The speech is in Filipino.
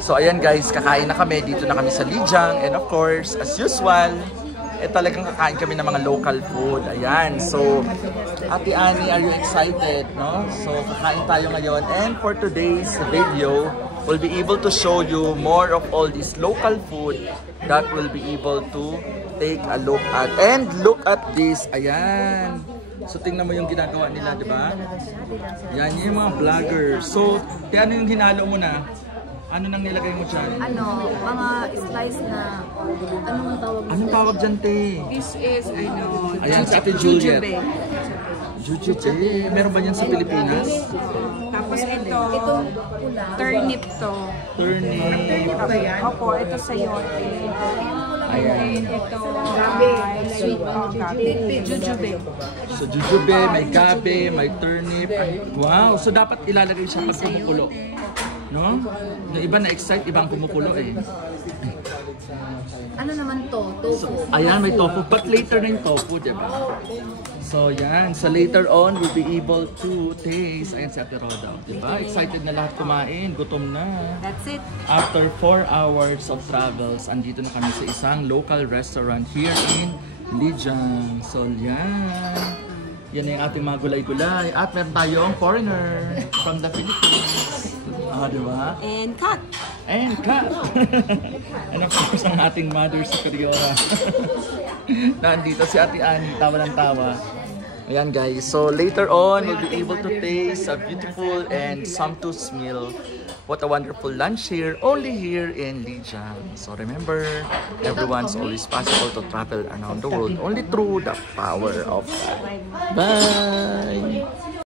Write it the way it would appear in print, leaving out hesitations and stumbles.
So ayan guys, kakain na kami. Dito na kami sa Lijiang. And of course, as usual, talagang kakain kami ng mga local food. Ayan. So, Ate Annie, are you excited? No? So, kakain tayo ngayon. And for today's video, we'll be able to show you more of all these local food that we'll be able to take a look at. And look at this. Ayan. So, tingnan mo yung ginagawa nila, di ba? Yan, yung mga vloggers. So, ano yung hinalo mo na? Ano nang nilagay mo dyan? Ano, mga slice na, anong tawag mo? Anong tawag dyan, te? This is, ayan, sa Ate Juliet. jujube. Jujube. Meron ba yan sa Pilipinas? Tapos ito, Pula. turnip to. Turnip. Ba yan? Opo, ito sayote. Ayan. Ito, sweet gabi. Jujube. So, jujube, may gabi, may turnip. Wow! So, dapat ilalagay siya pag kumukulo. No? Yung iba na-excite, ibang kumukulo eh. Ano naman to? Tofu. So, ayan, may tofu. But later na yung tofu, diba? So, yan. So, later on, we'll be able to taste. Ayan si Ate Roda. Diba? Excited na lahat kumain. Gutom na. That's it. After 4 hours of travels, andito na kami sa isang local restaurant here in Lijiang. So, yan. Yan yung ating mga gulay-gulay. At meron tayong foreigner from the Philippines. Diba? And cut. And cut! And of course, ang ating mother superiora. Nandito si Ate Annie, tawa ng tawa. Ayan guys, so later on, we'll be able to taste a beautiful and sumptuous meal. What a wonderful lunch here, only here in Lijiang. So remember, everyone's always possible to travel around the world only through the power of God. Bye!